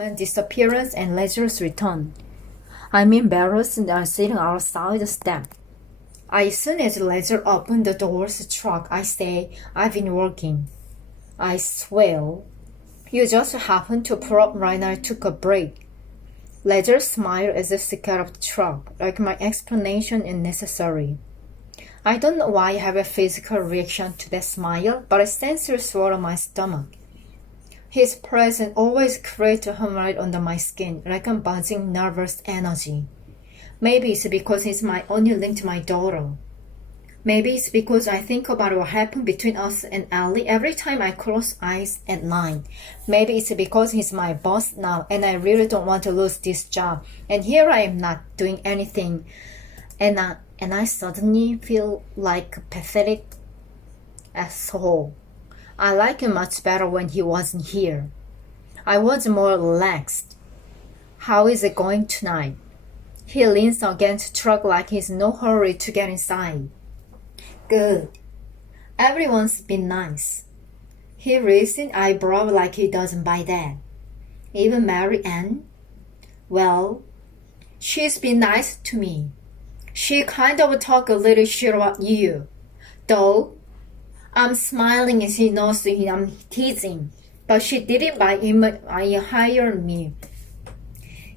When disappearance and Ledger's return. I'm embarrassed and I'm sitting outside the step. As soon as Ledger opened the door's truck, I say, I've been working. I swear. You just happened to pull up right now I took a break. Ledger smiled as if he got off the truck, like my explanation is necessary. I don't know why I have a physical reaction to that smile, but I sense it swallow my stomach. His presence always creates a hemorrhoid under my skin, like a buzzing, nervous energy. Maybe it's because he's my only link to my daughter. Maybe it's because I think about what happened between us and Ellie every time I close eyes at night. Maybe it's because he's my boss now and I really don't want to lose this job. And here I am not doing anything. And I suddenly feel like a pathetic asshole. I like him much better when he wasn't here. I was more relaxed. How is it going tonight? He leans against the truck like he's in no hurry to get inside. Good. Everyone's been nice. He raised an eyebrow like he doesn't buy that. Even Mary Ann? Well, she's been nice to me. She kind of talked a little shit about you. Though, I'm smiling as he knows I'm teasing, but she didn't buy him. I hired me.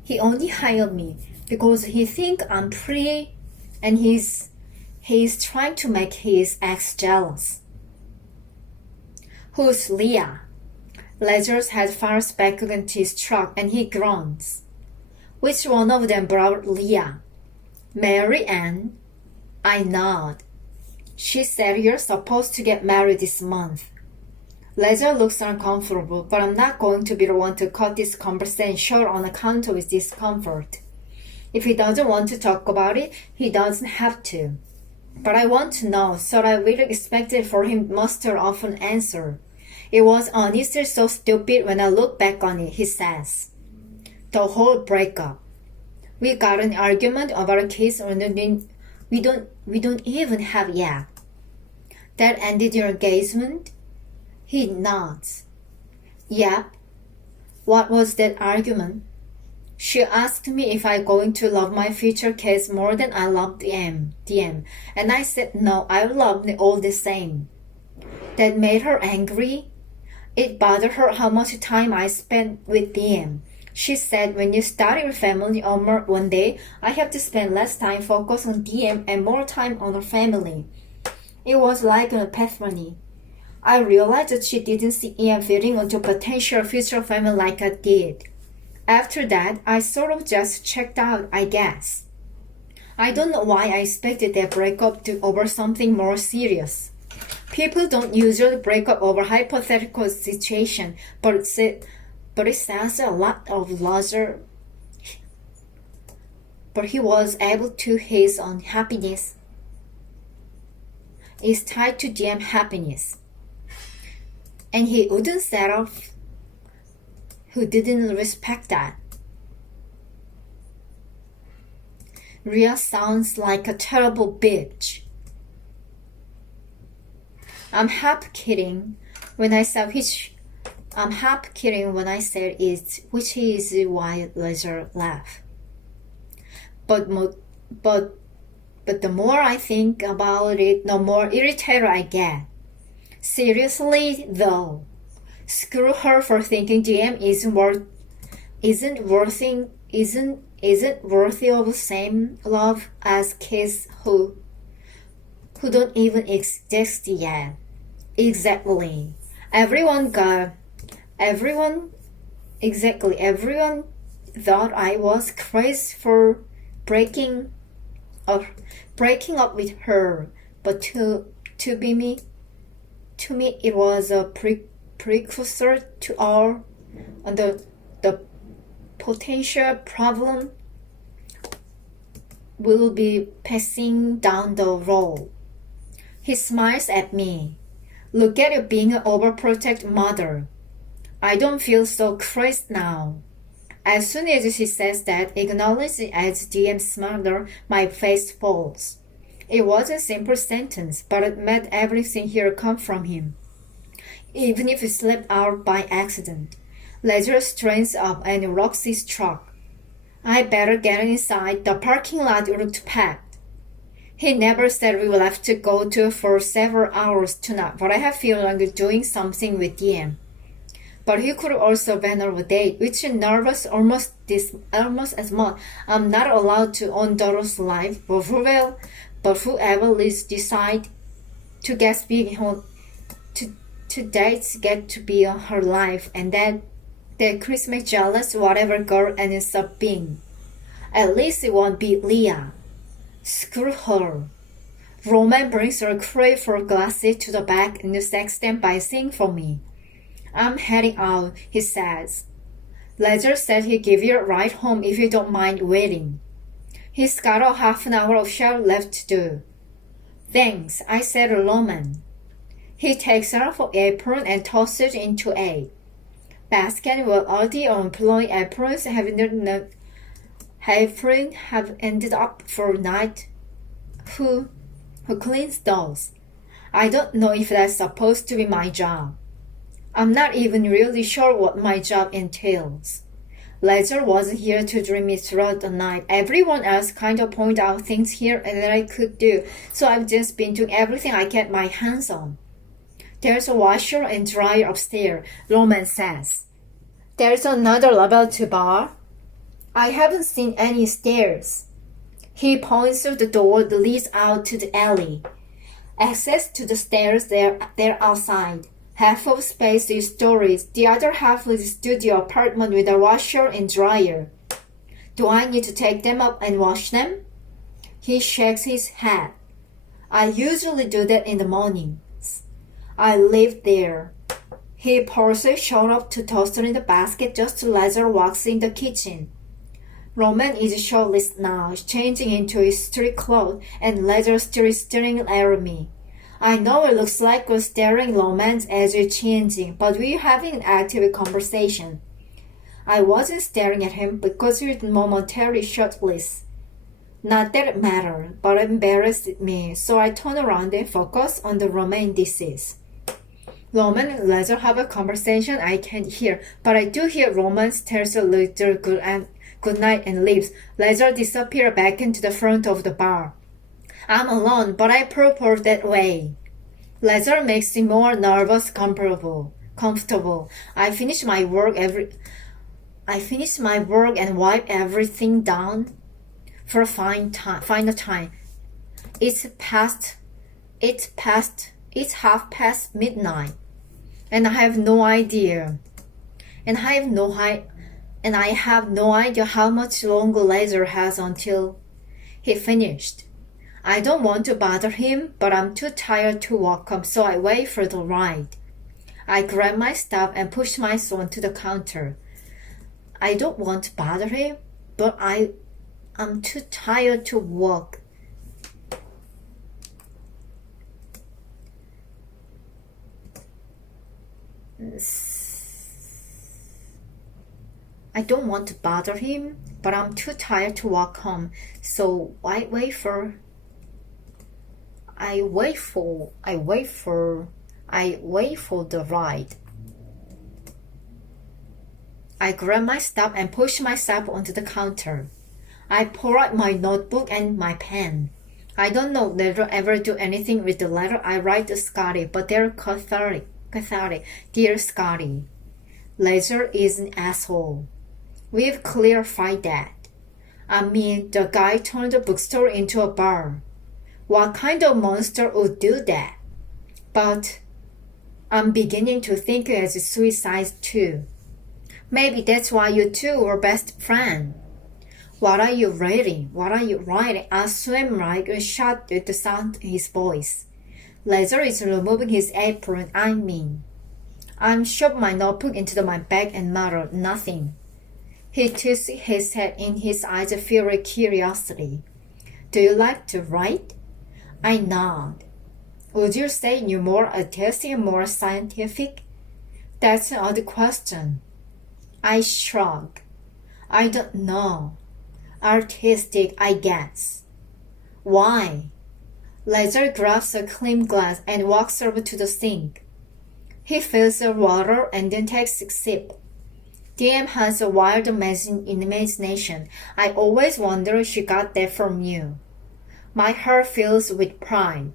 He only hired me because he thinks I'm pretty, and he's trying to make his ex jealous. Who's Leah? Ledger's head falls back against his truck, and he groans. Which one of them brought Leah? Mary Ann? I nod. She said you're supposed to get married this month. Ledger looks uncomfortable, but I'm not going to be the one to cut this conversation short on account of his discomfort. If he doesn't want to talk about it, he doesn't have to. But I want to know, so I really expected for him to muster off an answer. It was honestly so stupid when I look back on it, he says. The whole breakup. We got an argument about a case we don't even have yet. That ended your engagement? He nods. Yep. What was that argument? She asked me if I'm going to love my future kids more than I love DM, and I said no, I love them all the same. That made her angry. It bothered her how much time I spent with DM. She said, when you start your family one day, I have to spend less time focused on DM and more time on her family. It was like an epiphany. I realized that she didn't see Ian fitting into potential future family like I did. After that, I sort of just checked out, I guess. I don't know why I expected that breakup over something more serious. People don't usually break up over hypothetical situation, but it says a lot of Lazar. But he was able to his own happiness is tied to DM happiness. And he wouldn't settle who didn't respect that. Ria sounds like a terrible bitch. I'm half kidding when I said it, which is why Ledger laughed. But the more I think about it, the more irritated I get. Seriously, though, screw her for thinking GM isn't worthy of the same love as kids who don't even exist yet. Exactly. Everyone thought I was crazy for breaking up with her, but to me it was a precursor to all the potential problem will be passing down the road. He smiles at me. Look at you being an overprotective mother. I don't feel so crazy now. As soon as he says that, acknowledged as DM's mother, my face falls. It was a simple sentence, but it made everything here come from him. Even if it slipped out by accident. Ledger straightens up and rocks his truck. I better get inside. The parking lot looked packed. He never said we will have to go to for several hours tonight, but I have feel like doing something with DM. But he could also ban our date, which is nervous almost as much. I'm not allowed to own daughter's life, but whoever leads decide to get big to dates get to be her life, and that Chris makes jealous whatever girl ends up being. At least it won't be Leah. Screw her. Roman brings her tray for glasses to the back and sacks them by singing for me. I'm heading out, he says. Ledger said he'd give you a ride home if you don't mind waiting. He's got a half an hour of show left to do. Thanks, I said to Roman. He takes off her apron and tosses it into a basket while all the employee aprons have ended up for night. Who cleans those? I don't know if that's supposed to be my job. I'm not even really sure what my job entails. Ledger wasn't here to dream me throughout the night. Everyone else kind of pointed out things here and that I could do, so I've just been doing everything I get my hands on. There's a washer and dryer upstairs, Roman says. There's another level 2 bar. I haven't seen any stairs. He points to the door that leads out to the alley. Access to the stairs they're outside. Half of space is storage, the other half is a studio apartment with a washer and dryer. Do I need to take them up and wash them? He shakes his head. I usually do that in the mornings. I live there. He pours a shot up to toss it in the basket just as Ledger walks in the kitchen. Roman is shirtless now, changing into his street clothes, and Ledger still is staring at me. I know it looks like we're staring Roman as we're changing, but we're having an active conversation. I wasn't staring at him because he was momentarily shirtless. Not that it mattered, but it embarrassed me, so I turned around and focused on the Roman dishes. Roman and Ledger have a conversation I can't hear, but I do hear Roman tells Ledger good night and leaves. Ledger disappears back into the front of the bar. I'm alone, but I prefer that way. Ledger makes me more nervous, comfortable. I finish my work and wipe everything down for a final time. It's half past midnight, and I have no idea how much longer Ledger has until he finished. I don't want to bother him, but I'm too tired to walk home, so I wait for the ride. I grab my stuff and push myself to the counter. I don't want to bother him, but I'm too tired to walk. I don't want to bother him, but I'm too tired to walk home, so I wait for the ride. I grab my stuff and push myself onto the counter. I pull out my notebook and my pen. I don't know Ledger ever do anything with the letter I write to Scotty, but they're cathartic. Dear Scotty, Ledger is an asshole. We've clarified that. I mean, the guy turned the bookstore into a bar. What kind of monster would do that? But I'm beginning to think it's suicide too. Maybe that's why you two were best friends. What are you writing? I swim like a shot with the sound in his voice. Ledger is removing his apron. I'm shoved my notebook into my bag and muttered nothing. He tilts his head in his eyes filled with curiosity. Do you like to write? I nod. Would you say you're more artistic and more scientific? That's an odd question. I shrug. I don't know. Artistic, I guess. Why? Ledger grabs a clean glass and walks over to the sink. He fills the water and then takes a sip. DM has a wild imagination. I always wonder if she got that from you. My heart fills with pride.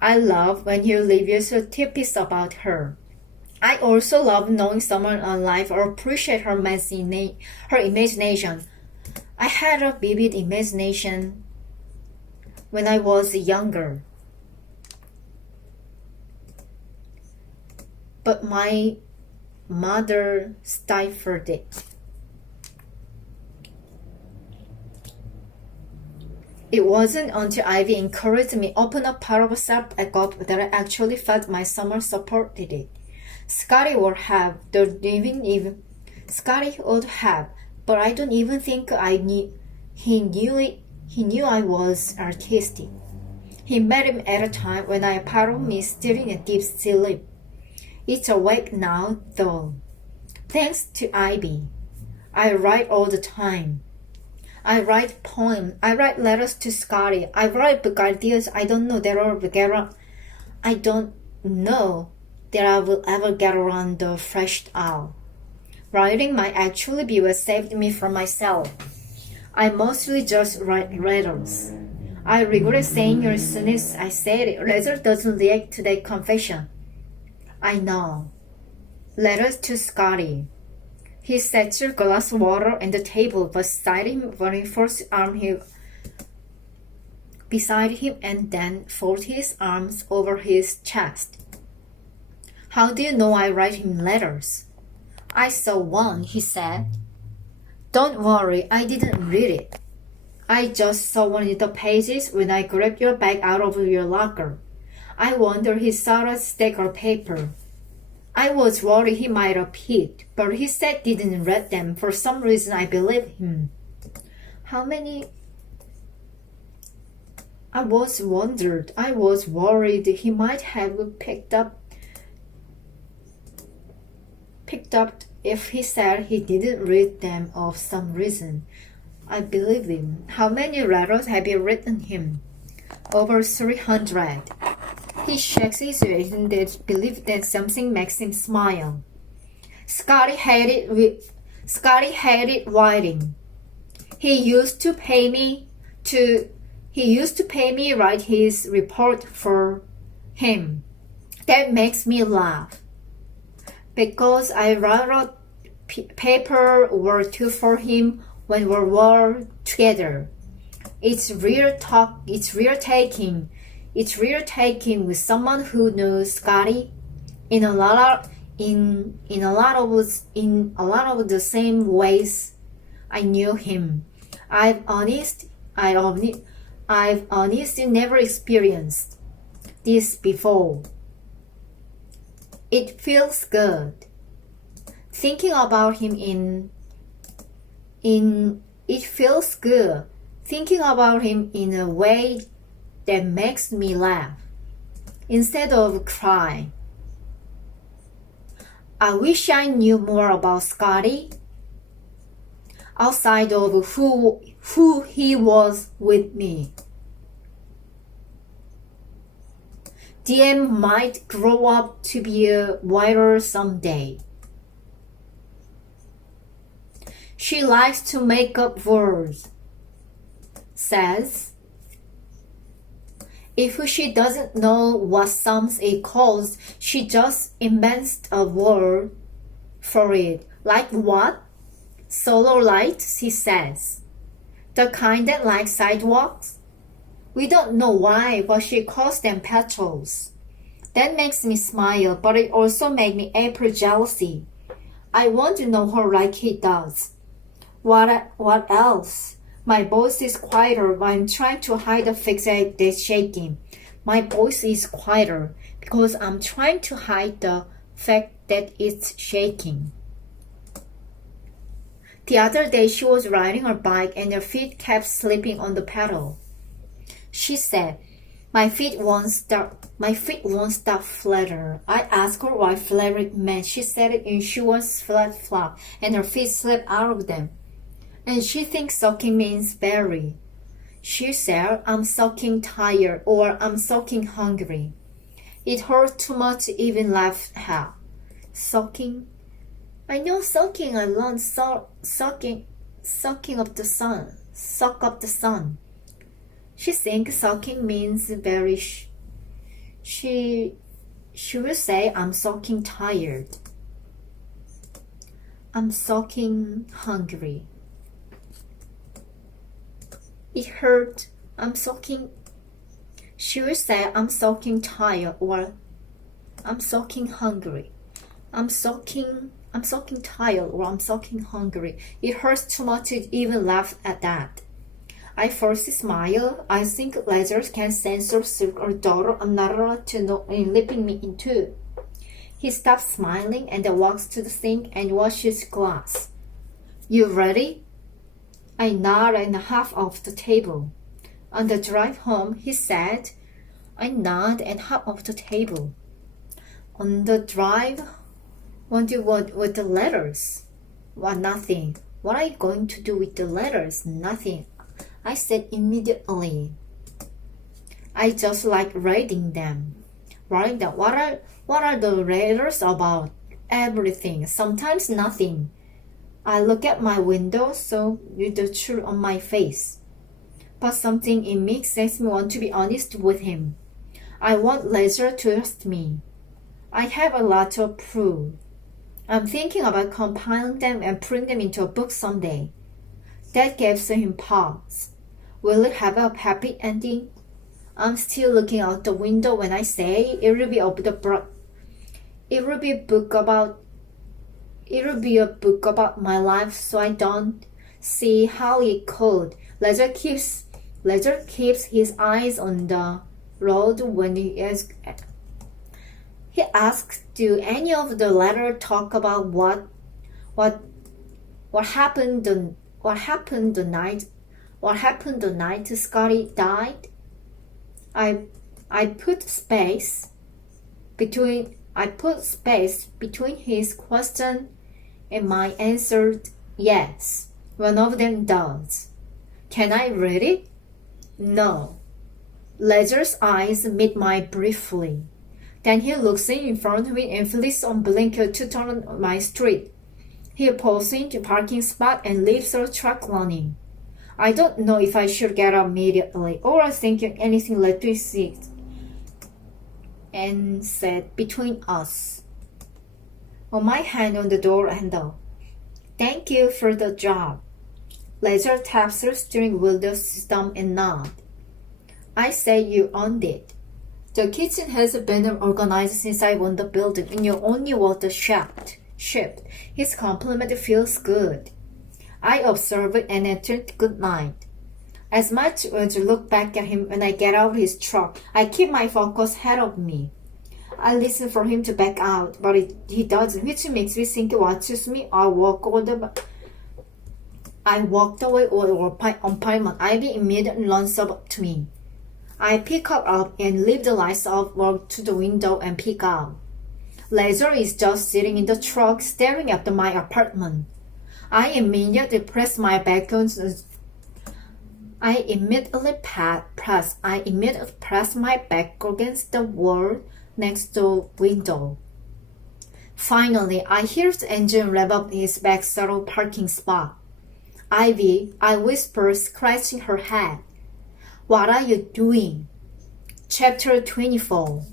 I love when you leave your tidbits about her. I also love knowing someone alive or appreciate her imagination. I had a vivid imagination when I was younger. But my mother stifled it. It wasn't until Ivy encouraged me open up part of self that I actually felt my summer supported it. Scotty would have, Scotty would have, but I don't even think he knew I was artistic. He met him at a time when I part of me still in a deep sleep. It's awake now, though. Thanks to Ivy. I write all the time. I write poems. I write letters to Scotty. I write book ideas. I don't know that I will ever get around to fleshed out. Writing might actually be what saved me from myself. I mostly just write letters. I regret saying it as soon as I said it. Letter doesn't react to that confession. I know. Letters to Scotty. He sets a glass of water on the table beside him when he first beside him and then folds his arms over his chest. How do you know I write him letters? I saw one, he said. Don't worry, I didn't read it. I just saw one of the pages when I grabbed your bag out of your locker. I wonder he saw a stack of paper. I was worried he might have hid, but he said didn't read them. For some reason, I believe him. How many? I was worried he might have picked up if he said he didn't read them of some reason. I believed him. How many letters have you written him? Over 300. He shakes his head and believes that something makes him smile. Scotty hated writing. He used to pay me write his report for him. That makes me laugh. Because I wrote paper or two for him when we were together. It's real taking with someone who knows Scotty in a lot of the same ways I knew him. I've honestly never experienced this before. It feels good. Thinking about him it feels good. Thinking about him in a way that makes me laugh instead of cry. I wish I knew more about Scotty outside of who he was with me. DM might grow up to be a writer someday. She likes to make up words. Says, if she doesn't know what sums it calls, she just invents a word for it. Like what? Solar lights, she says. The kind that like sidewalks? We don't know why, but she calls them petals. That makes me smile, but it also makes me April jealousy. I want to know her like he does. What else? My voice is quieter when I'm trying to hide the fact that it's shaking. My voice is quieter because I'm trying to hide the fact that it's shaking. The other day she was riding her bike and her feet kept slipping on the pedal. She said, my feet won't stop flutter. I asked her what flutter meant. She said it she was flat and her feet slipped out of them. And she thinks sucking means berry. She said, I'm sucking tired or I'm sucking hungry. It hurt too much to even laugh out. Sucking I know sucking. I learned sucking up the sun. Suck up the sun. She thinks sucking means very. She will say I'm sucking tired. I'm sucking hungry. It hurt. I'm sucking. She will say I'm sucking tired or I'm sucking hungry. I'm sucking tired or I'm sucking hungry. It hurts too much to even laugh at that. I first smile. I think lasers can censor silk or daughter. I'm not allowed to know in leaping me into. He stops smiling and walks to the sink and washes glass. You ready? I nod and hop off the table. On the drive home, he said, I nod and hop off the table. On the drive, what do you want with the letters? What, nothing. What are you going to do with the letters? Nothing. I said immediately. I just like reading them. Writing them. What are the letters about? Everything. Sometimes nothing. I look at my window, so with the truth on my face. But something in me makes me want to be honest with him. I want Leisure to trust me. I have a lot to prove. I'm thinking about compiling them and putting them into a book someday. That gives him pause. Will it have a happy ending? I'm still looking out the window when I say it will be a book about my life, so I don't see how it could. Leisure keeps his eyes on the road when he asks, do any of the letter talk about what happened the night Scotty died? I put space between his question and my answer. Yes, one of them does. Can I read it? No. Leisure's eyes meet mine briefly. Then he looks in front of me and flicks on blinker to turn on my street. He pulls into parking spot and leaves the truck running. I don't know if I should get up immediately or think anything led to it and said between us. On my hand on the door handle. Thank you for the job. Leisure taps the steering wheel the system and nod. I say you earned it. The kitchen has been organized since I won the building and you only want the shift. His compliment feels good. I observe it and answered good night. As much as I look back at him when I get out of his truck, I keep my focus ahead of me. I listen for him to back out, but he doesn't, which makes me think he watches me. I walked away on Parliament. Ivy immediately runs up to me. I pick her up and leave the lights off, walk to the window and peek out. Leisure is just sitting in the truck staring at my apartment. I immediately press my back against my back against the wall next to the window. Finally, I hear the engine rev up his back shuttle parking spot. Ivy, I whisper, scratching her head. What are you doing? Chapter 24.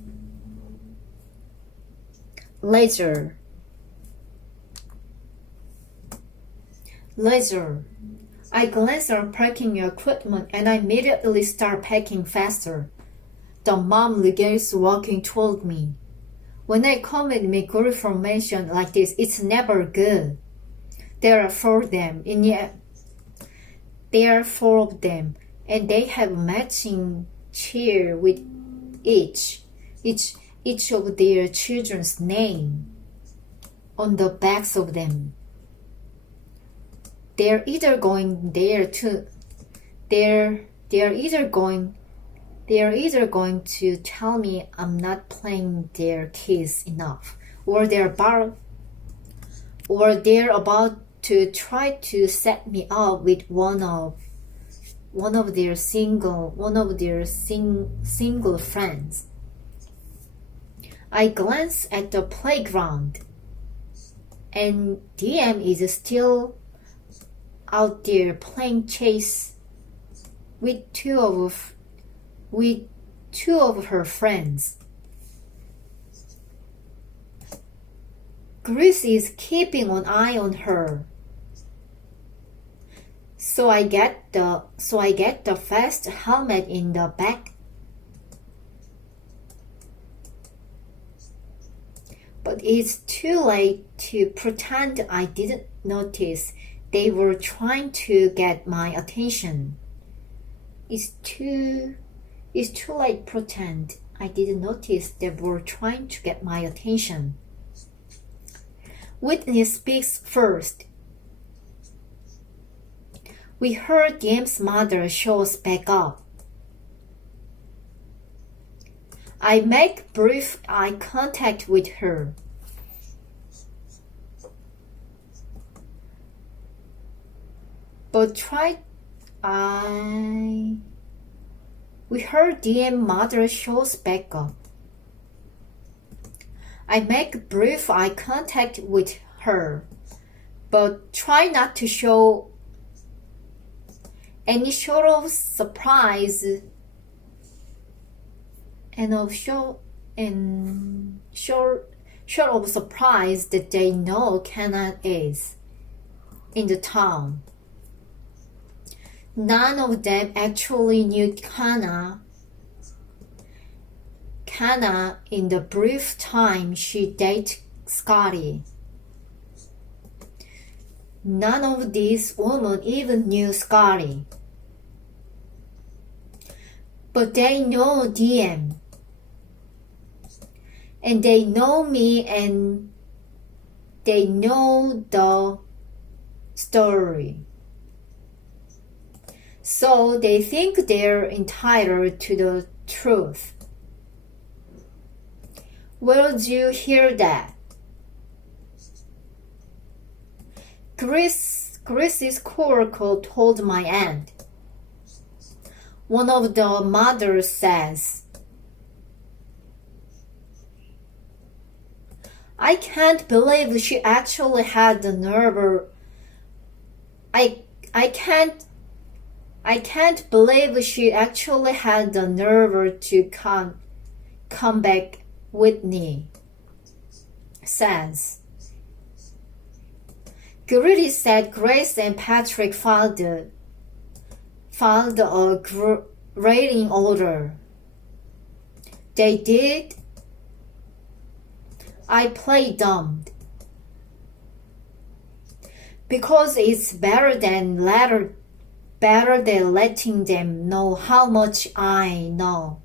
Leisure. I glance at parking equipment and I immediately start packing faster. The mom begins walking toward me. When I come and make good formation like this, it's never good. There are four of them, and they have matching chair with each of their children's name on the backs of them. They're either going to tell me I'm not playing their kids enough, or they're about to try to set me up with one of their single friends. I glance at the playground and DM is still out there playing chase with two of her friends. Grace is keeping an eye on her. So I get the fast helmet in the back. But it's too late to pretend I didn't notice they were trying to get my attention. It's too late to pretend I didn't notice they were trying to get my attention. Whitney speaks first. We heard DM's mother show us back up. I make brief eye contact with her. We heard DM mother shows back up. I make brief eye contact with her, but try not to show any sort of surprise short of surprise that they know Kana is in the town. None of them actually knew Kana in the brief time she dated Scotty. None of these women even knew Scotty. But they know DM. And they know me and they know the story. So they think they're entitled to the truth. Where did you hear that? Grace's coworker told my aunt. One of the mothers says, I can't believe she actually had the nerve. I can't believe she actually had the nerve to come back. Whitney says. Grady said Grace and Patrick filed a grading order. They did. I played dumb. Because it's better than letting them know how much I know.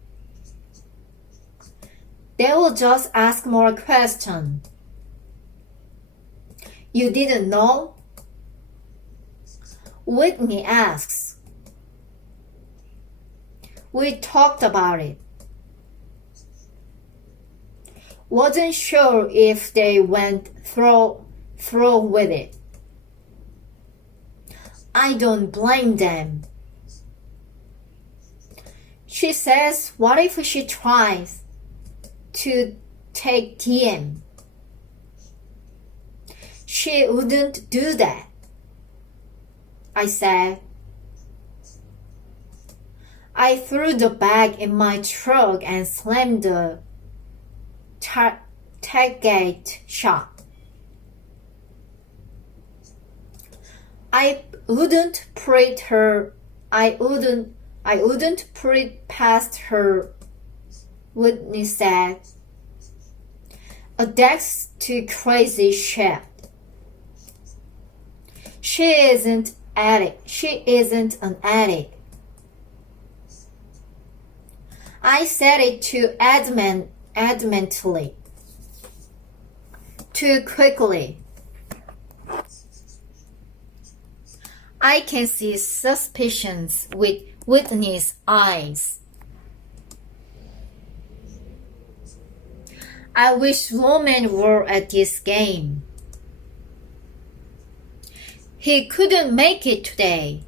They will just ask more questions. You didn't know? Whitney asks. We talked about it. Wasn't sure if they went through with it. I don't blame them. She says, what if she tries to take DM? She wouldn't do that. I said. I threw the bag in my truck and slammed the tailgate shut. I wouldn't put it past her, Whitney said. That's too crazy shit. She isn't an addict. I said it too adamantly. Too quickly. I can see suspicions with Whitney's eyes. I wish Roman were at this game. He couldn't make it today.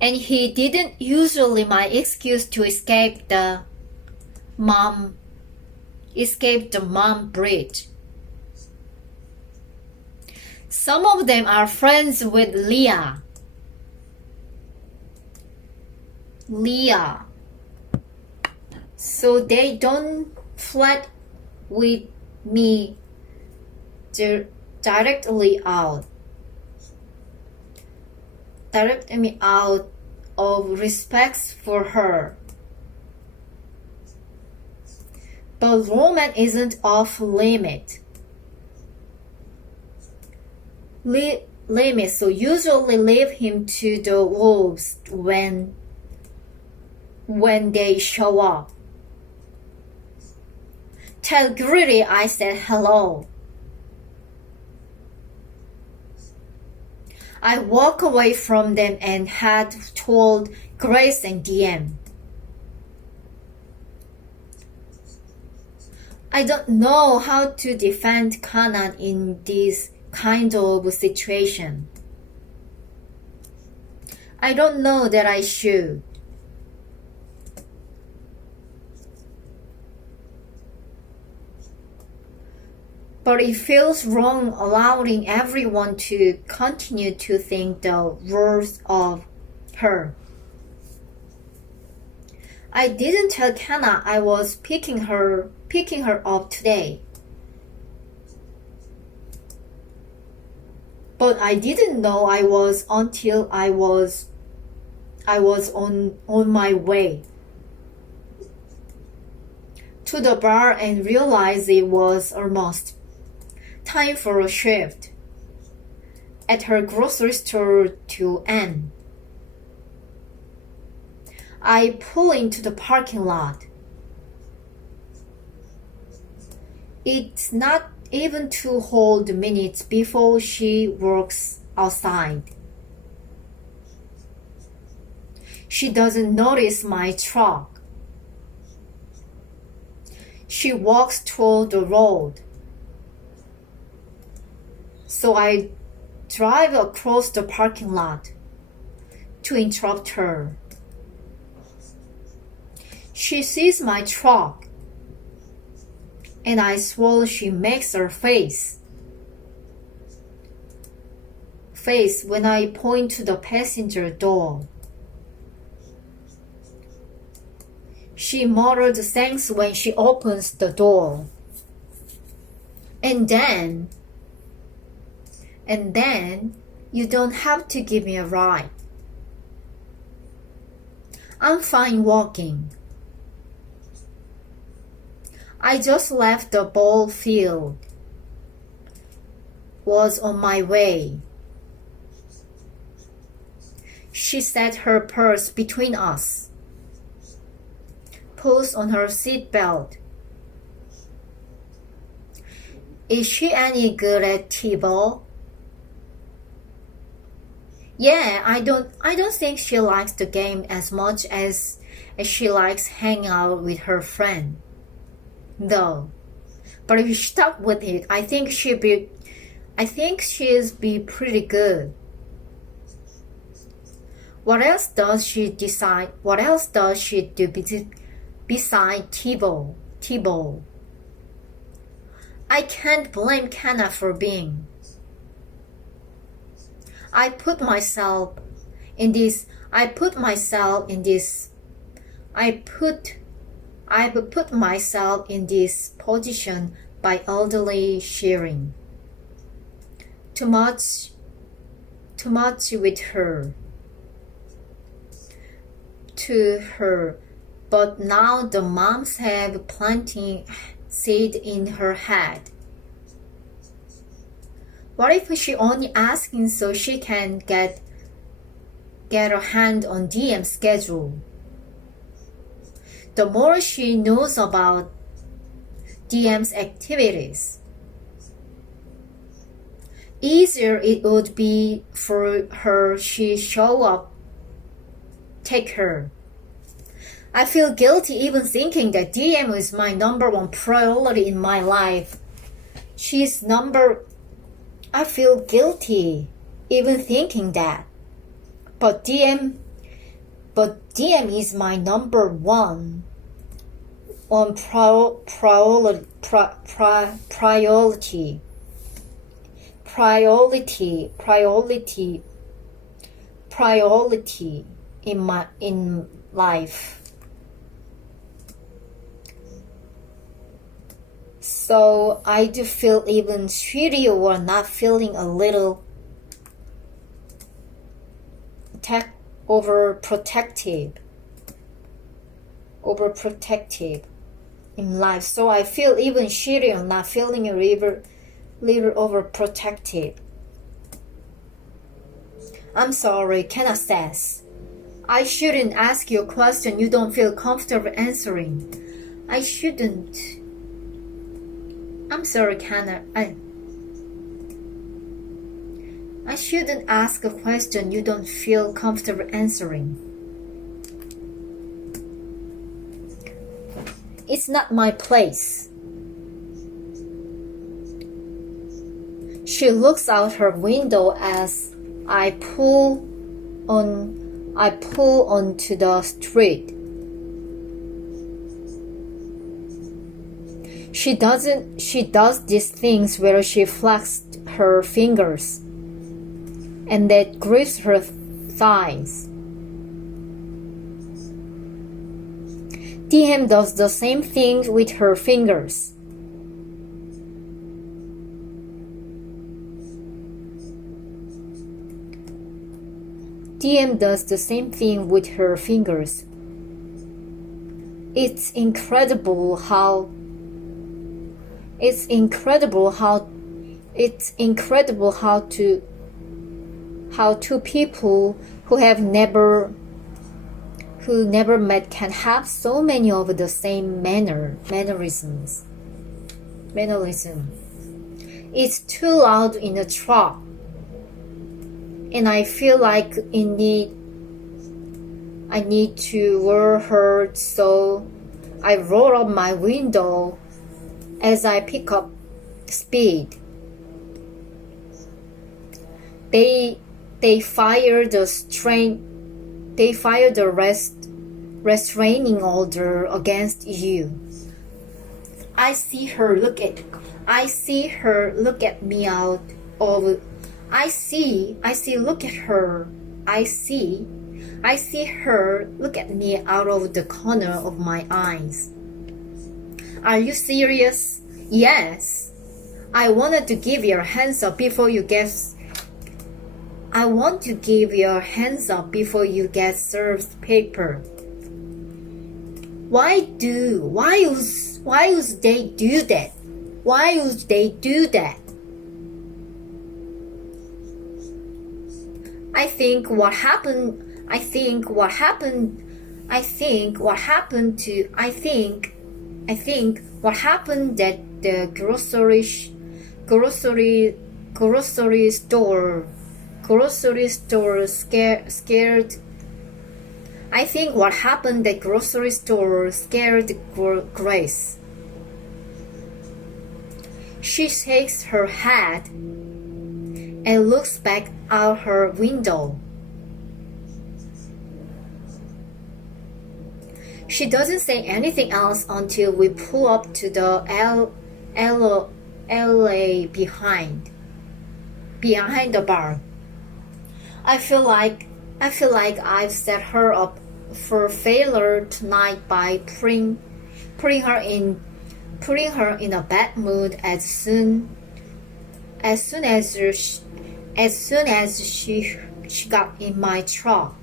And he didn't usually my excuse to escape the mom bridge. Some of them are friends with Leah. So they don't flirt with me directly out of respect for her. But Roman isn't off limit. So usually leave him to the wolves when they show up. Tell Greedy I said hello. I walk away from them and had told Grace and DM. I don't know how to defend Kanan in this kind of situation. I don't know that I should. But it feels wrong allowing everyone to continue to think the worst of her. I didn't tell Kana I was picking her up today. But I didn't know I was until I was on my way to the bar and realized it was almost time for a shift at her grocery store to end. I pull into the parking lot. It's not even 2 whole minutes before she walks outside. She doesn't notice my truck. She walks toward the road. So I drive across the parking lot to interrupt her. She sees my truck, and I swear she makes her face when I point to the passenger door. She muttered thanks when she opens the door. And then, you don't have to give me a ride. I'm fine walking. I just left the ball field. Was on my way. She set her purse between us. Pulls on her seatbelt. Is she any good at t-ball? Yeah, I don't think she likes the game as much as she likes hanging out with her friend. Though, but if she stuck with it, I think she'd be pretty good. What else does she do beside t-ball? I can't blame Kana for being. I've put myself in this position by elderly sharing too much with her to her, but now the moms have planting seed in her head. What if she only asking so she can get a hand on DM's schedule? The more she knows about DM's activities, easier it would be for her she show up, take her. I feel guilty even thinking that DM is my number 1 priority in my life. I feel guilty even thinking that. But DM is my number 1 priority. priority in life. So I do feel even shitty or not feeling a little overprotective in life. So I feel even shitty or not feeling a little overprotective. I'm sorry, can assess. I shouldn't ask you a question you don't feel comfortable answering. I shouldn't. I'm sorry, I shouldn't ask a question you don't feel comfortable answering. It's not my place. She looks out her window as I pull onto the street. She does these things where she flexed her fingers and that grips her thighs. DM does the same thing with her fingers. DM does the same thing with her fingers. It's incredible how two people who never met can have so many of the same mannerisms. It's too loud in the truck, and I feel like I need to warn her, so I roll up my window as I pick up speed. They fire the restraining order against you. I see her look at me out of I see her look at me out of the corner of my eyes. Are you serious? Yes. I want to give your hands up before you get served paper. Why would they do that? I think what happened that the grocery store scared. I think what happened that grocery store scared Grace. She shakes her head and looks back out her window. She doesn't say anything else until we pull up to the alley behind the bar. I feel like I've set her up for failure tonight by putting her in a bad mood as soon as she got in my truck.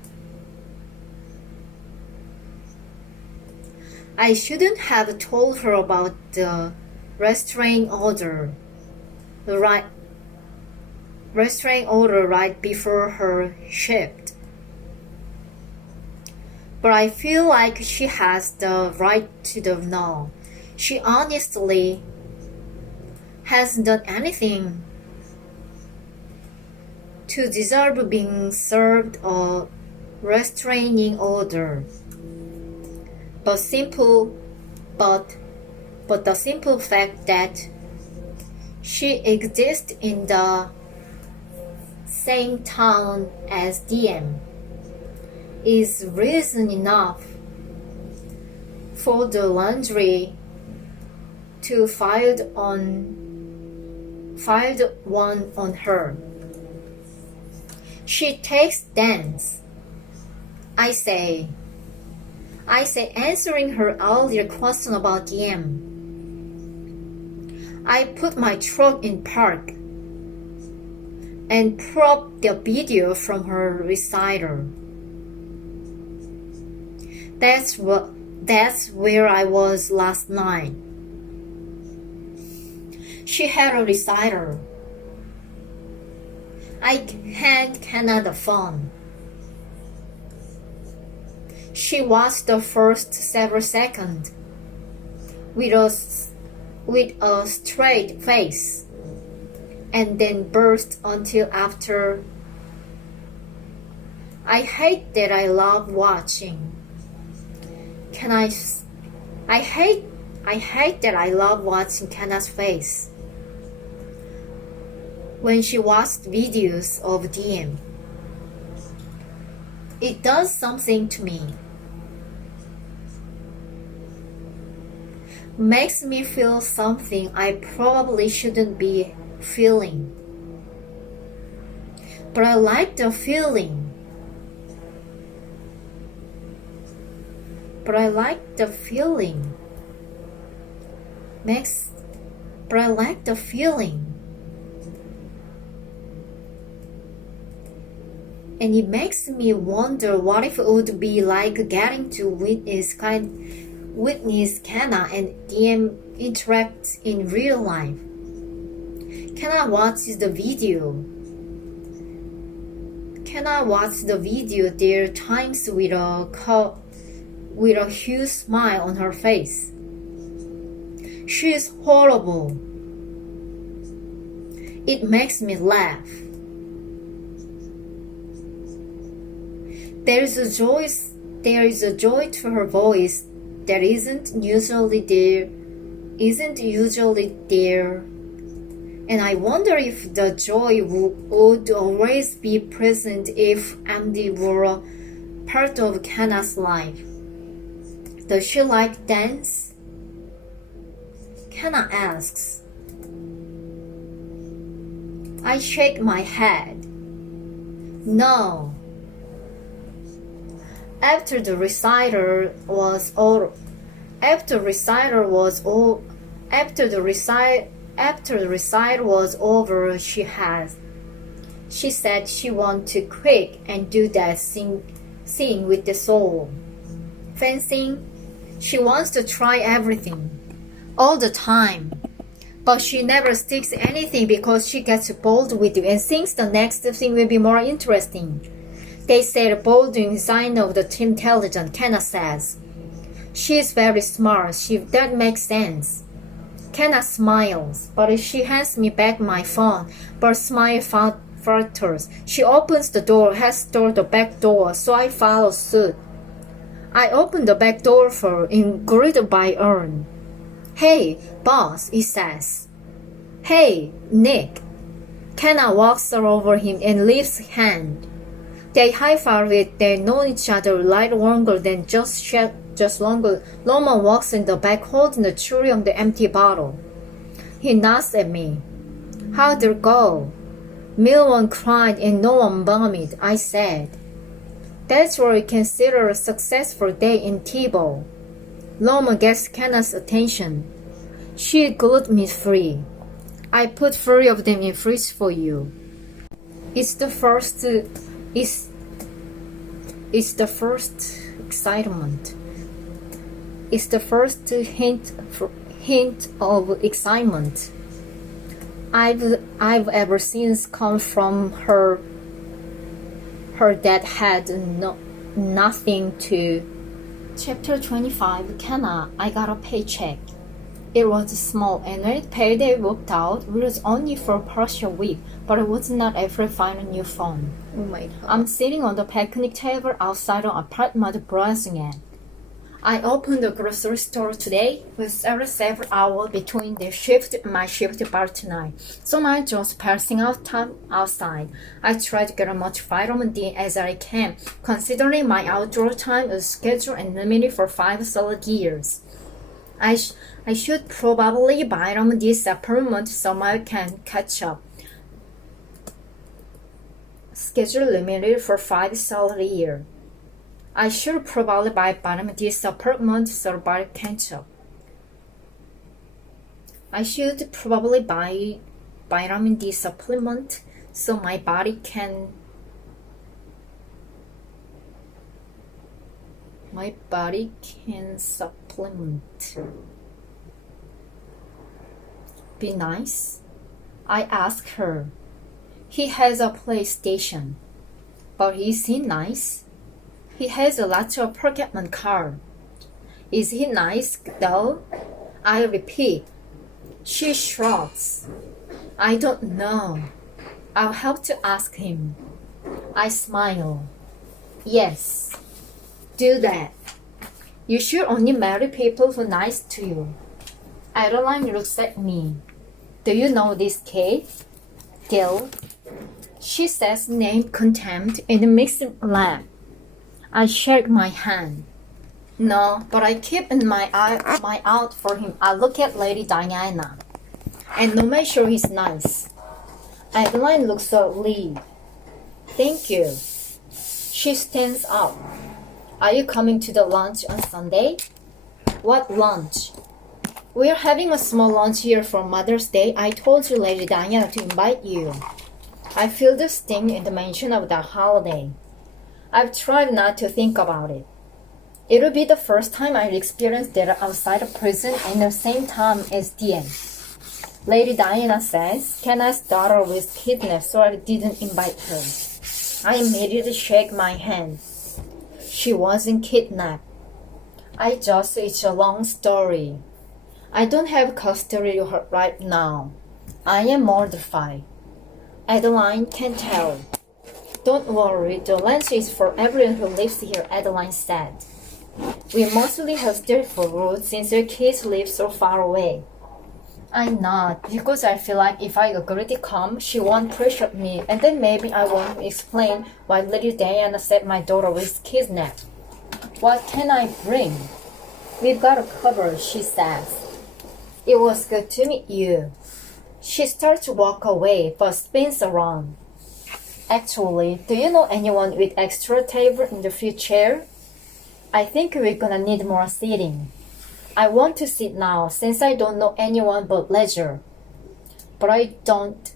I shouldn't have told her about the restraining order right before her shift. But I feel like she has the right to know. She honestly hasn't done anything to deserve being served a restraining order. But the simple fact that she exists in the same town as DM is reason enough for the laundry to filed on filed one on her. She takes dance. I say, answering her earlier question about DM. I put my truck in park and prop the video from her recital. That's where I was last night. She had a recital. I hand Hannah the phone. She watched the first several seconds with a straight face, and then burst until after. I hate that I love watching. I hate that I love watching Kenna's face when she watched videos of DM. It does something to me. Makes me feel something I probably shouldn't be feeling. But I like the feeling. And it makes me wonder what if it would be like getting to witness Kenna and DM interact in real life. Kenna watches the video. There are times with a huge smile on her face. She is horrible. It makes me laugh. There is a joy to her voice that isn't usually there. And I wonder if the joy would always be present if Andy were a part of Kenna's life. Does she like dance? Kenna asks. I shake my head. No. After the recital was over, she said she wanted to quit and do that sing with the soul. Fencing, she wants to try everything, all the time. But she never sticks anything because she gets bored with it and thinks the next thing will be more interesting. They said bold is a sign of the intelligent, Kenna says. She is very smart, that makes sense. Kenna smiles, but she hands me back my phone, but smile falters. She opens the door, heads toward the back door, so I follow suit. I open the back door for him, greeted by Ern. Hey, boss, he says. Hey, Nick. Kenna walks over him and lifts his hand. They high-five it. They know each other a lot longer than just longer. Roman walks in the back holding the cherry on the empty bottle. He nods at me. How'd it go? No one cried and no one vomited, I said. That's what we consider a successful day in T-ball. Roman gets Kenna's attention. She glued me free. I put 3 of them in fridge for you. It's the first excitement. It's the first hint of excitement I've ever seen come from her that had nothing to. Chapter 25. Kenna, I got a paycheck. It was small, and when payday worked out, it was only for a partial week, but it was not after I find a new phone. Oh my God. I'm sitting on the picnic table outside an apartment browsing it. I opened the grocery store today with several hours between the shift and my shift bar tonight, so I'm just passing out time outside. I try to get as much vitamin D as I can, considering my outdoor time is scheduled and limited for 5 solid years. I should probably buy D supplement so I can catch up. Schedule limited for 5 salary year. I should probably buy vitamin D supplement so I can catch up. I should probably buy vitamin D supplement so my body can supplement. Be nice? I asked her. He has a PlayStation. But is he nice? He has a lot of Pokemon cards. Is he nice though? I repeat. She shrugs. I don't know. I'll have to ask him. I smile. Yes. Do that. You should only marry people who are nice to you. Adeline looks at me. Do you know this kid? Gil. She says name contempt in a mixed laugh. I shake my hand. No, but I keep my eye out for him. I look at Lady Diana. And no make sure he's nice. Adeline looks so relieved. Thank you. She stands up. Are you coming to the lunch on Sunday? What lunch? We're having a small lunch here for Mother's Day. I told you, Lady Diana, to invite you. I feel the sting in the mention of that holiday. I've tried not to think about it. It'll be the first time I've experienced that outside of prison and the same time as DM. Lady Diana says, Kenneth's daughter was kidnapped, so I didn't invite her. I immediately shake my hand. She wasn't kidnapped. It's a long story. I don't have custody of her right now. I am mortified. Adeline can tell. Don't worry, the lunch is for everyone who lives here, Adeline said. We mostly hosted for Ruth since her kids live so far away. I'm not, because I feel like if I agree to come, she won't pressure me, and then maybe I won't explain why Lady Diana said my daughter was kidnapped. What can I bring? We've got a cover, she says. It was good to meet you. She starts to walk away, but spins around. Actually, do you know anyone with extra table in the future? I think we're gonna need more seating. I want to sit now since I don't know anyone but Ledger. But I don't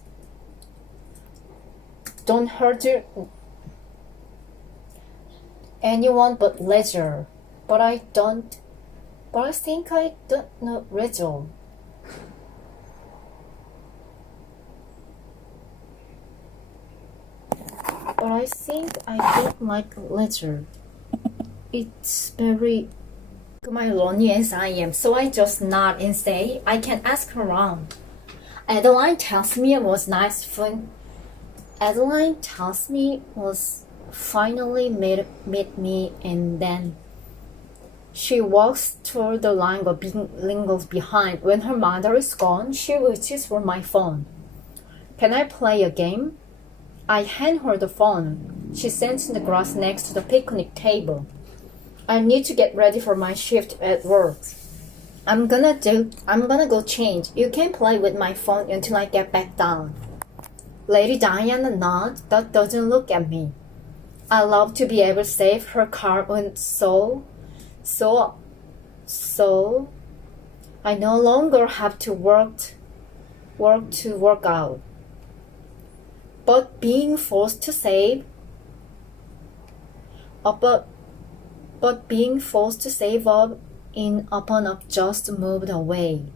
hurt anyone but Ledger. But I think I don't know Rachel. But I think I don't like Ledger. It's very lonely as I am, so I just nod and say I can ask her around. Adeline tells me it was nice fun. Adeline tells me was finally meet me, and then she walks toward the line but lingers behind. When her mother is gone, she reaches for my phone. Can I play a game? I hand her the phone. She sits in the grass next to the picnic table. I need to get ready for my shift at work. I'm gonna go change. You can play with my phone until I get back down. Lady Diana nods but doesn't look at me. I love to be able to save her car and so I no longer have to work out. But being forced to save up upon up just moved away.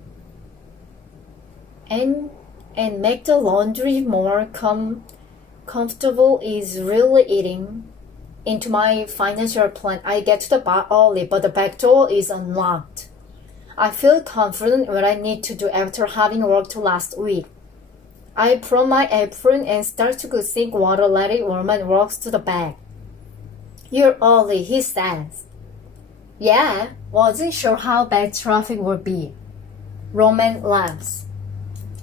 And make the laundry more comfortable is really eating into my financial plan. I get to the bar early, but the back door is unlocked. I feel confident what I need to do after having worked last week. I put on my apron and start to sink water. Lady Woman walks to the back. You're early, he says. Yeah, wasn't sure how bad traffic would be. Roman laughs.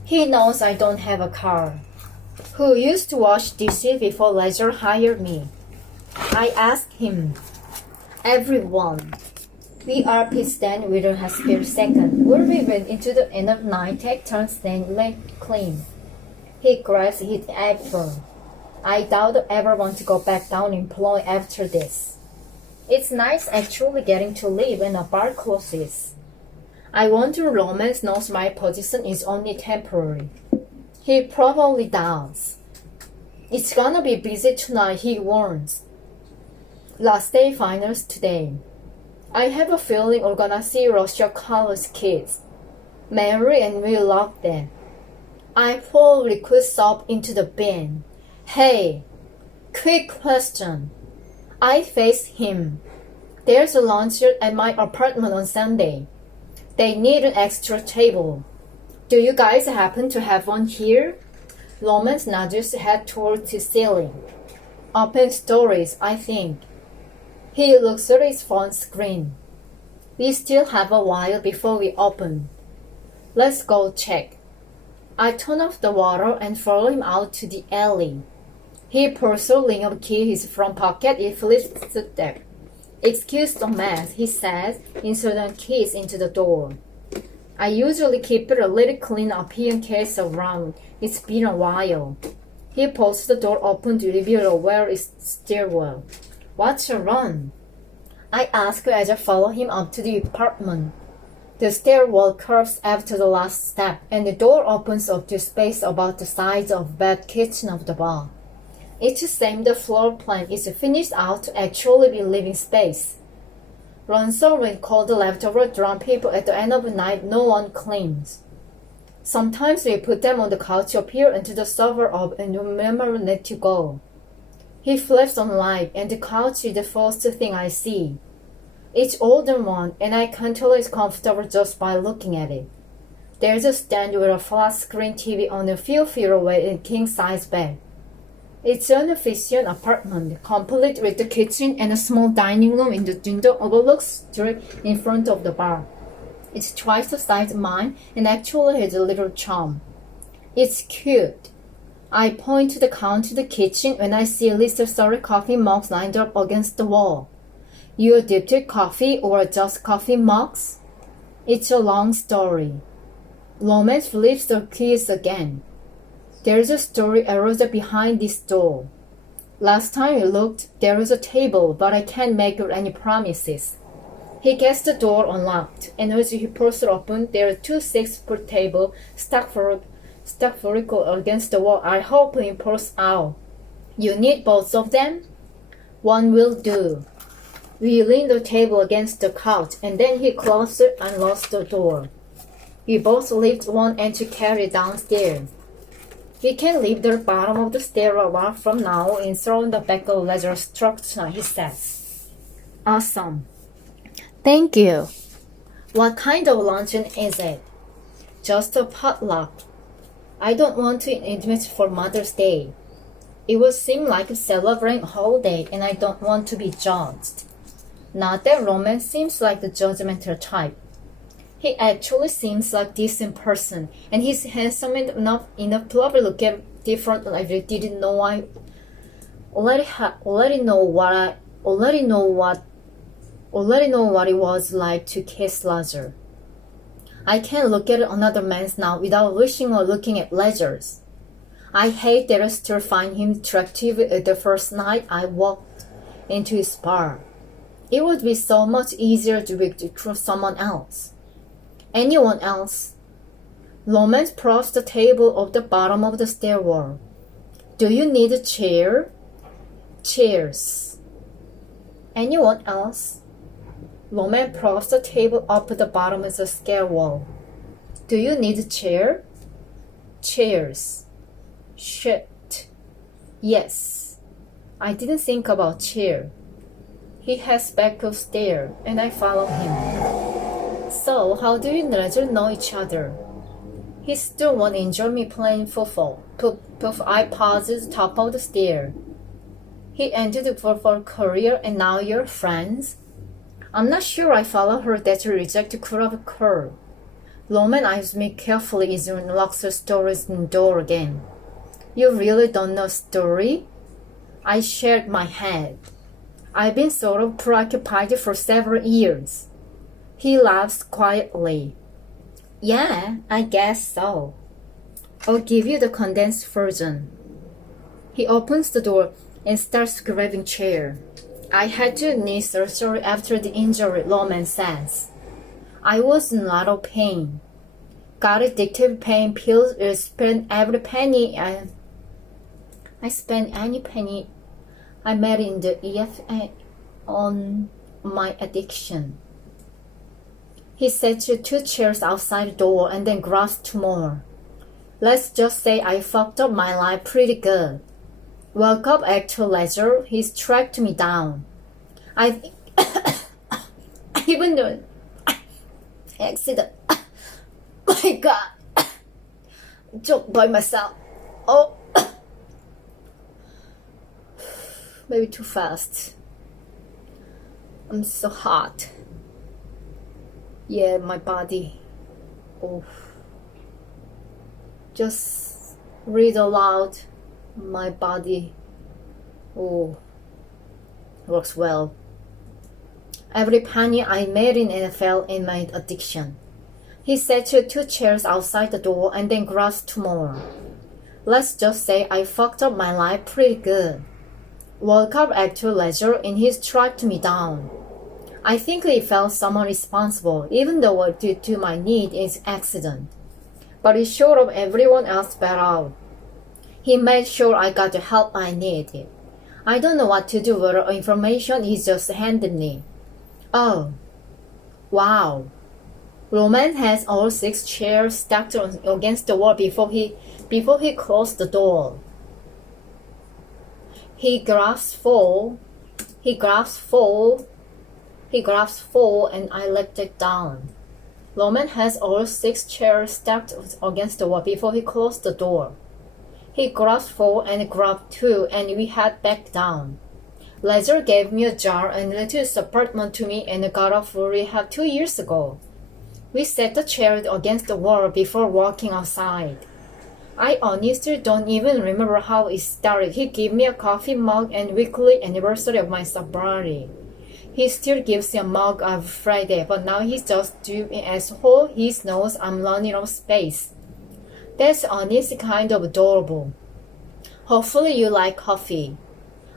He knows I don't have a car. Who used to wash dishes before Ledger hired me? I ask him. Everyone. We are pissed then Wither has spare second. Where we went into the end of night, tech turns then leg clean. He grabs his apron. I doubt I ever want to go back down employ after this. It's nice actually getting to live in a bar closes. I wonder Romance knows my position is only temporary. He probably does. It's gonna be busy tonight, he warns. Last day finals today. I have a feeling we're gonna see Russia college kids. Mary and we love them. I pour liquid soap into the bin. Hey, quick question. I face him. There's a lunch at my apartment on Sunday. They need an extra table. Do you guys happen to have one here? Romance nods his head towards the ceiling. Open stories, I think. He looks at his phone screen. We still have a while before we open. Let's go check. I turn off the water and follow him out to the alley. He pulls a ring of key in his front pocket and flips the step. Excuse the mess, he says, inserting keys into the door. I usually keep it a little clean up here in case around. It's been a while. He pulls the door open to reveal a well stairwell. What's a run? I ask as I follow him up to the apartment. The stairwell curves after the last step, and the door opens up to space about the size of bed kitchen of the bar. It's the same the floor plan is finished out to actually be living space. Ronso when called the leftover drum paper at the end of the night no one cleans. Sometimes we put them on the couch up here until the server up and remember not to go. He flips on light and the couch is the first thing I see. It's older one and I can tell it's comfortable just by looking at it. There's a stand with a flat screen TV on a few feet away and king-size bed. It's an efficient apartment, complete with the kitchen and a small dining room in the window overlooks straight in front of the bar. It's twice the size of mine and actually has a little charm. It's cute. I point to the counter to the kitchen when I see a list of sorry coffee mugs lined up against the wall. You dipped your coffee or just coffee mugs? It's a long story. Romance flips the keys again. There's a story eroded behind this door. Last time we looked, there was a table, but I can't make any promises. He gets the door unlocked, and as he pulls it open, there are two 6-foot tables stuck vertical against the wall. I hope he pulls out. You need both of them? One will do. We lean the table against the couch, and then he closed and locked the door. We both lift one end to carry it downstairs. We can leave the bottom of the stairwell from now and throw in the back of leather structure, he says. Awesome. Thank you. What kind of luncheon is it? Just a potluck. I don't want to admit for Mother's Day. It will seem like celebrating a holiday and I don't want to be judged. Not that Romance seems like the judgmental type. He actually seems like this in person, and he's handsome enough probably look at different. I didn't know I already know what it was like to kiss Lazar. I can't look at another man's now without wishing or looking at Lazar's. I hate that I still find him attractive the first night I walked into his bar. It would be so much easier to be through someone else. Anyone else? Romance props the table at the bottom of the stairwell. Do you need a chair? Chairs. Anyone else? Romance props the table up at the bottom of the stairwell. Do you need a chair? Chairs. Shit. Yes. I didn't think about chair. He heads back upstairs, and I follow him. So, how do you and Lazar know each other? He still won't enjoy me playing football. I paused top of the stair. He ended the football career and now you're friends? I'm not sure I follow her that you reject could have occurred. Roman eyes me carefully as he unlocks the story's door again. You really don't know story? I shared my head. I've been sort of preoccupied for several years. He laughs quietly. Yeah, I guess so. I'll give you the condensed version. He opens the door and starts grabbing chair. I had to knee surgery after the injury, Loman says. I was in a lot of pain. Got addictive pain pills. Spent every penny. I spent any penny I made in the EFA on my addiction. He sat to 2 chairs outside the door and then grasped 2 more. Let's just say I fucked up my life pretty good. Woke up at 2 leisure, he tracked me down. I even though accident. My God. Joke by myself. Oh. Maybe too fast. I'm so hot. Yeah, my body. Oh. Just read aloud. My body. Oh. Works well. Every penny I made in NFL in my addiction. He sat to 2 chairs outside the door and then grasped 2 more. Let's just say I fucked up my life pretty good. Woke up at 2 leisure and he tracked me down. I think he felt someone responsible, even though due to my need is accident. But he showed up everyone else back out. He made sure I got the help I needed. I don't know what to do with the information he just handed me. Oh. Wow. Roman has all 6 chairs stacked against the wall before he closed the door. He grabs 4, and I let it down. Roman has all 6 chairs stacked against the wall before he closed the door. He grabbed 4 and grabbed 2, and we head back down. Leisure gave me a jar and little apartment to me and got off rehab 2 years ago. We set the chair against the wall before walking outside. I honestly don't even remember how it started. He gave me a coffee mug and weekly anniversary of my sobriety. He still gives me a mug every Friday, but now he's just doing as whole he knows I'm running out of space. That's honestly kind of adorable. Hopefully you like coffee.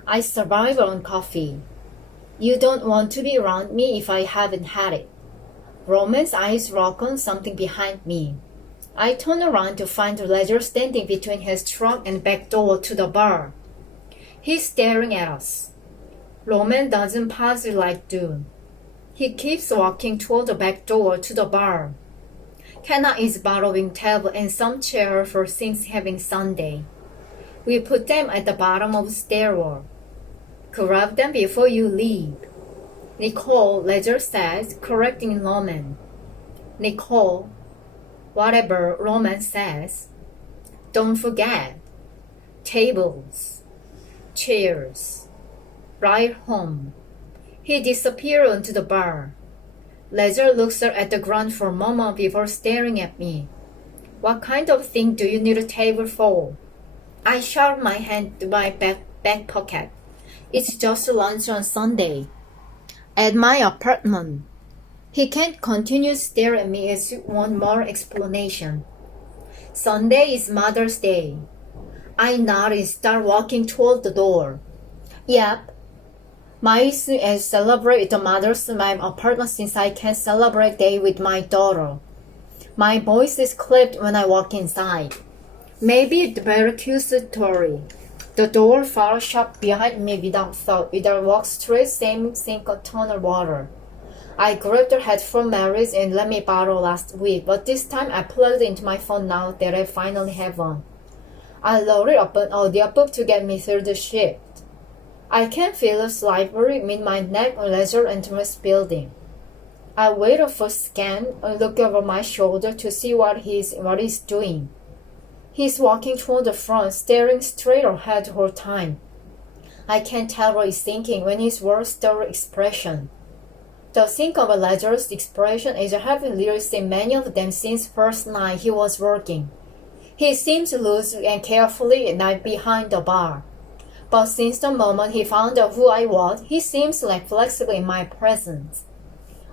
I survive on coffee. You don't want to be around me if I haven't had it. Roman's eyes rock on something behind me. I turn around to find Leisure standing between his truck and back door to the bar. He's staring at us. Roman doesn't pause like do. He keeps walking toward the back door to the bar. Kenna is borrowing table and some chair for Thanksgiving Sunday. We put them at the bottom of the stairwell. Grab them before you leave. Nicole, Leisure says, correcting Roman. Nicole, whatever Roman says. Don't forget. Tables. Chairs. Right home. He disappeared into the bar. Leisure looks at the ground for a moment before staring at me. What kind of thing do you need a table for? I shoved my hand to my back pocket. It's just lunch on Sunday. At my apartment. He can't continue staring at me as one more explanation. Sunday is Mother's Day. I nod and start walking toward the door. Yep. My is celebrate the Mother's Day in my apartment since I can't celebrate day with my daughter. My voice is clipped when I walk inside. Maybe it's very accusatory. The door falls shut behind me without thought. Without walk straight, same sink a ton of water. I grabbed the headphone Mary's and let me borrow last week, but this time I plugged into my phone now that I finally have one. I loaded up an audiobook to get me through the shift. I can feel a slavery in my neck or Leisure entrance building. I wait for a scan and look over my shoulder to see what he's doing. He's walking toward the front, staring straight ahead the whole time. I can't tell what he's thinking when his words stir expression. The think of a Leisure's expression is having literally seen many of them since first night he was working. He seems loose and carefully night behind the bar. But since the moment he found out who I was, he seems like flexible in my presence.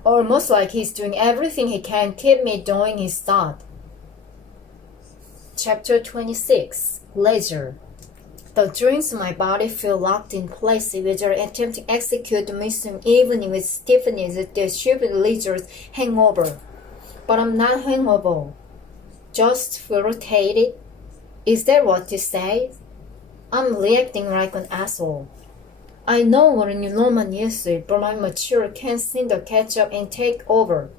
Almost like he's doing everything he can keep me doing his thought. Chapter 26. Leisure. The dreams in my body feel locked in place whether attempting to execute the mission even with stiffness that stupid lizard's hangover. But I'm not hangover. Just irritated. Is that what you say? I'm reacting like an asshole. I know what a new Roman used to, but my mature can't seem to catch up and take over.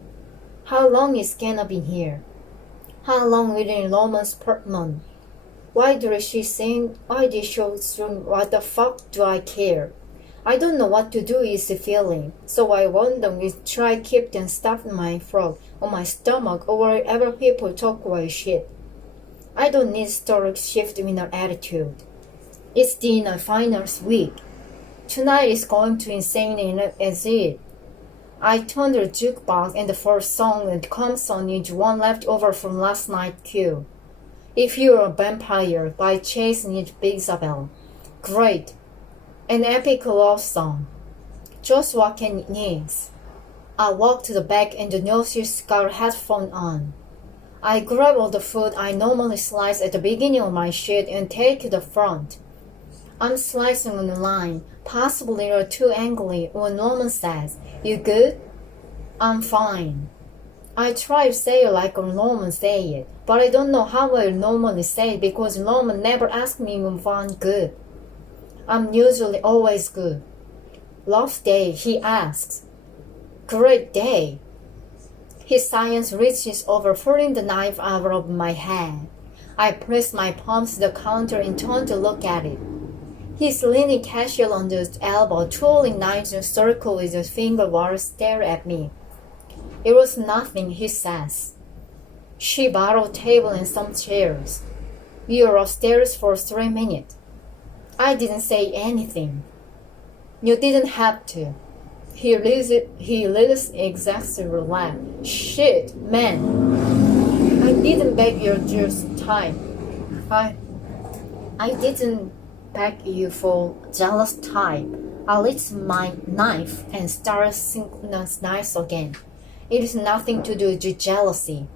How long is Kenna been here? How long within Roman's apartment? Why did she sing? Why did she sing? What the fuck do I care? I don't know what to do is the feeling, so I wonder if try keep them stuff in my throat or my stomach or wherever people talk about shit. I don't need historic shift in our attitude. It's the finals week. Tonight is going to insane as it. I turned the jukebox and the first song that comes on is one left over from last night's queue. If You're a Vampire by Chase and Isabel. Great. An epic love song. Just what it needs. I walked to the back and the nurses got her headphone on. I grab all the food I normally slice at the beginning of my shift and take to the front. I'm slicing on the line, possibly or too angrily when Norman says, "You good?" I'm fine. I try to say it like a Norman say it, but I don't know how I normally say it because Norman never asks me if I'm good. I'm usually always good. Rough day, he asks. Great day. His silence reaches over, pulling the knife out of my hand. I press my palms to the counter and turn to look at it. He's leaning casual on the elbow, twirling knives in a circle with his finger while staring at me. It was nothing, he says. She borrowed a table and some chairs. We were upstairs for 3 minutes. I didn't say anything. You didn't have to. He lives exactly laugh. Shit, man. I didn't beg your just time. I didn't beg you for jealous time. I lit my knife and started sinking the knives again. It is nothing to do with jealousy.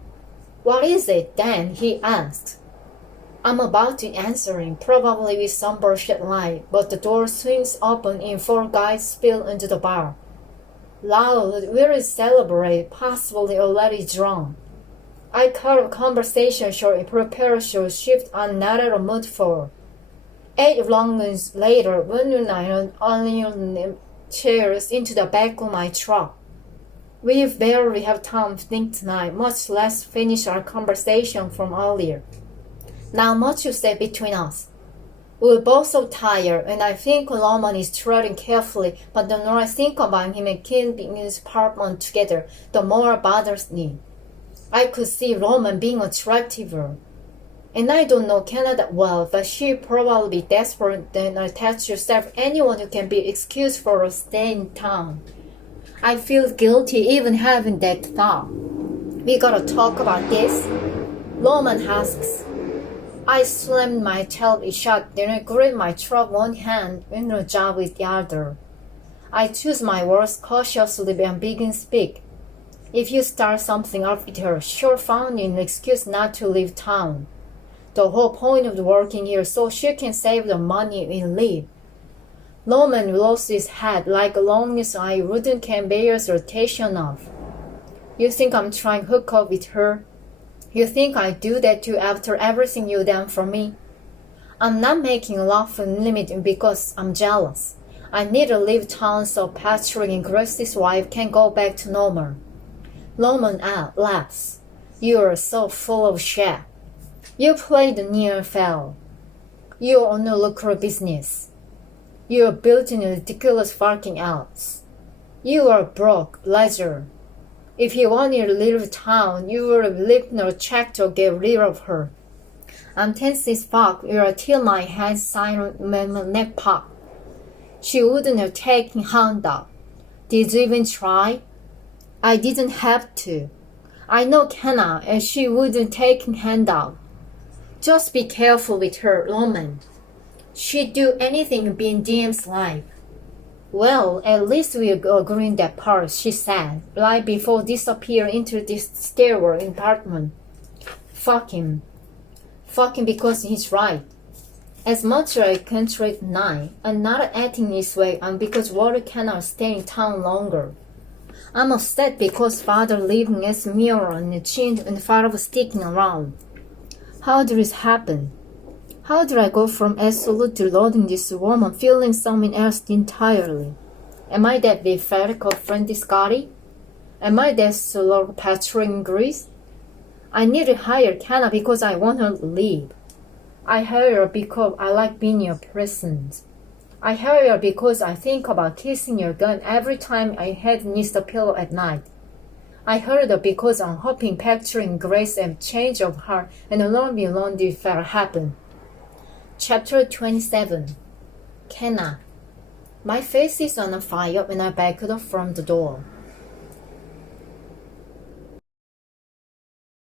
What is it then? He asked. I'm about to answer him, probably with some bullshit lie, but the door swings open and 4 guys spill into the bar. Loud, very celebrate, possibly already drunk. I cut a conversation short and prepare to shift I'm not at a mood for. 8 long months later, when I unload chairs into the back of my truck. We barely have time to think tonight, much less finish our conversation from earlier. Not much to say between us. We're both so tired, and I think Roman is treading carefully, but the more I think about him and Kim being in his apartment together, the more it bothers me. I could see Roman being attractiver. And I don't know Canada well, but she probably be desperate and attach herself anyone who can be excused for staying in town. I feel guilty even having that thought. We gotta talk about this? Roman asks. I slammed my television shut, then I gripped my truck one hand and a job with the other. I choose my words cautiously and begin to speak. If you start something up with her, sure found an excuse not to leave town. The whole point of working here so she can save the money and leave. Roman lost his head like long as I wouldn't can bear the rotation of. You think I'm trying to hook up with her? You think I do that too after everything you done for me? I'm not making love unlimited because I'm jealous. I need to leave town so Patrick and Grace's wife can go back to normal. Roman laughs. You are so full of shit. You played the near fell. You own a lucrative business. You are built in a ridiculous fucking house. You are broke, leisure. If you wanted to leave town, you would have lived a check to get rid of her. I'm tense as fuck till my head silent my neck pop. She wouldn't have taken handout. Did you even try? I didn't have to. I know Kenna, and she wouldn't take handout. Just be careful with her, Roman. She'd do anything to be in DM's life. Well, at least we agree in that part, she said, right before disappearing into this stairwell apartment. Fuck him. Fuck him because he's right. As much as I control tonight, I'm not acting this way and because Walter cannot stay in town longer. I'm upset because father leaving as mirror on the chin and father sticking around. How did this happen? How did I go from absolutely loathing this woman feeling someone else entirely? Am I that big fanatic of friendly Scotty? Am I that slow patrolling Greece? I need to hire Kenna because I want her to leave. I hire her because I like being your presence. I hire her because I think about kissing your gun every time I had missed a pillow at night. I hire her because I'm hoping picturing grace and change of heart and alone be alone if that happen. Chapter 27. Kenna. My face is on fire when I backed up from the door.